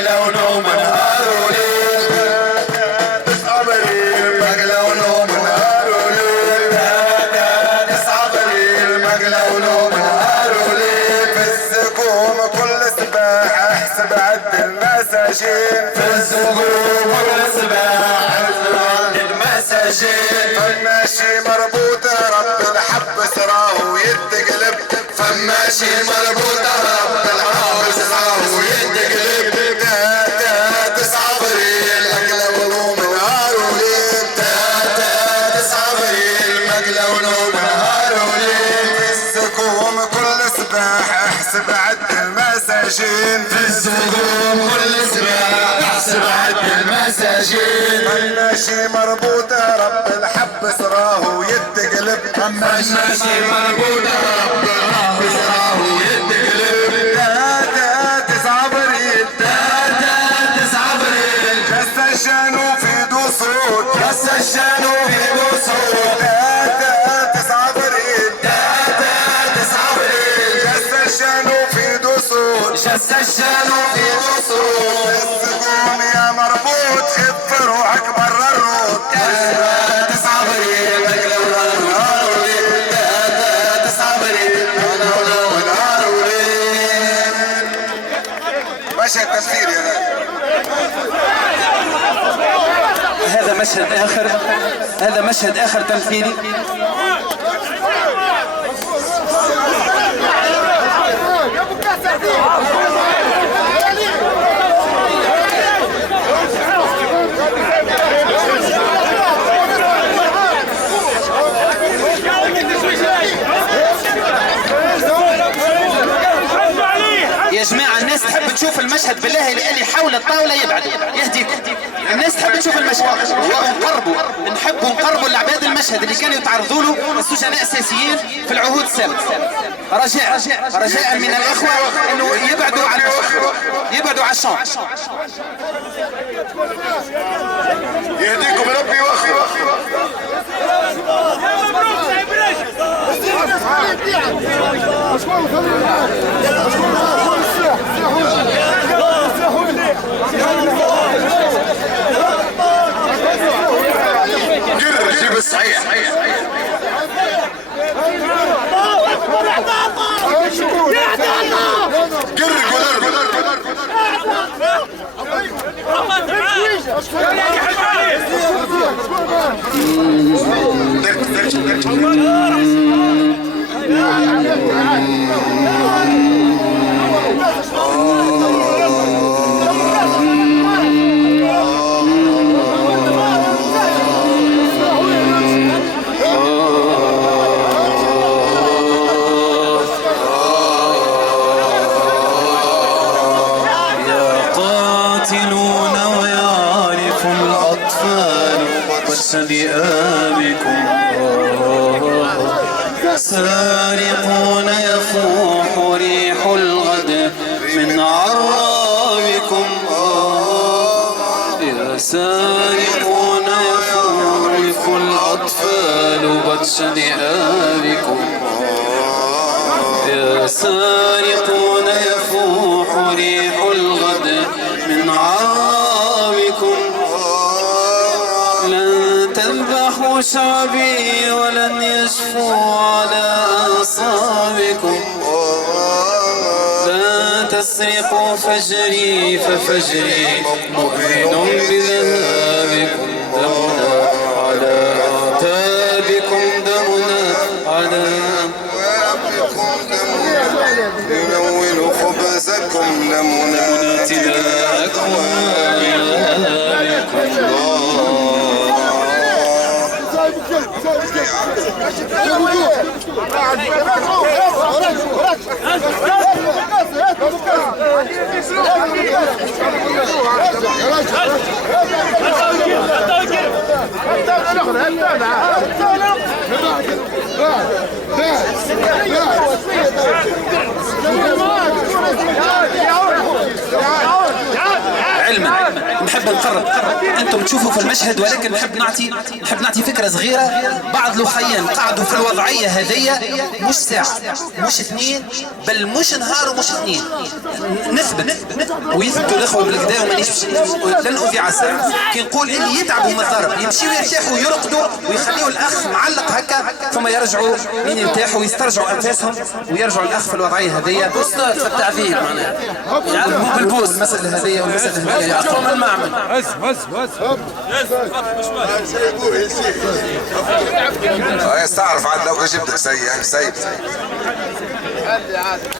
مقلة ونوم نهار وليل تسعة بريل مقلة ونوم نهار وليل 9 بريل مقلة ونوم نهار وليل في السقوم كل سباح احسب عد المساجين في السقوم كل سباح احسب عد المساجين فماشي مربوطة رب الحب سراه ويتقلب فماشي مربوطة رب الحب سراه ويتقلب 9 بريل مقلة ونوم نهار وليل 9 بريل مقلة ونوم نهار وليل في السقوم كل سباح احسب عد المساجين في السقوم كل سباح احسب عد المساجين فماشي مربوطة رب الحب سراه ويتقلب فماشي مربوطة رب الحب سراه ويتقلب 9 بريل 9 بريل جس الشانو في دصود جس الشانو في دصود 9 بريل 9 بريل جس الشانو في دصود جس الشانو في دصود السقوم يا مربوط خف روحك برا الروض 9 بريل مقلة ونهار وليل 9 بريل مقلة ونهار وليل مشهد تفسير يا غالي. هذا مشهد آخر تمثيلي. يا جماعة الناس تحب تشوف المشهد، بالله اللي حول الطاولة يبعد يهديكم. الناس تحب تشوف المشهد نحب نقربوا العباد المشهد اللي كانوا يتعرضوا له السجناء السياسيين في العهود السابقة. رجاء من الإخوة انه يبعدوا عن يبعدوا عن الشام. يهديكم ربي وخي قر جيب الصحيح بآبكم سارقون يفوح ريح الغد من عرابكم يا سارقون يفوح الأطفال بطش ذئابكم يا سارقون يفوح ريح الغد من عرابكم لن تذبحوا شعبي ولن يشفوا على أنصابكم لا تسرقوا فجري ففجري مؤمن بذهابكم دمنا على أعتابكم دمنا على أعتابكم ينول خبزكم لمنا تلاكم علما نحب نقرب. انتم تشوفوا في المشهد، ولكن نحب نعطي فكره صغيره. بعض الاخيان قعدوا في الوضعيه هذيا مش ساعه مش اثنين، بل مش نهار ومش اثنين، نثبت ويثبتوا الاخوه بالكدا ومانيش لن اذيع السر كي نقول اللي يتعبوا من الضرب يمشيوا يرتاحوا ويرقدوا ويخليوا الاخ معلق هكا، ثم يرجعوا من يرتاحوا ويسترجعوا انفاسهم ويرجعوا الاخ في الوضعيه هذيا. استاذ في التعذيب معناها يعلموا بالبوس. المساله هذيا والمساله هذيا اقوى من المعمل. استعرف عاد لو جبتك سيء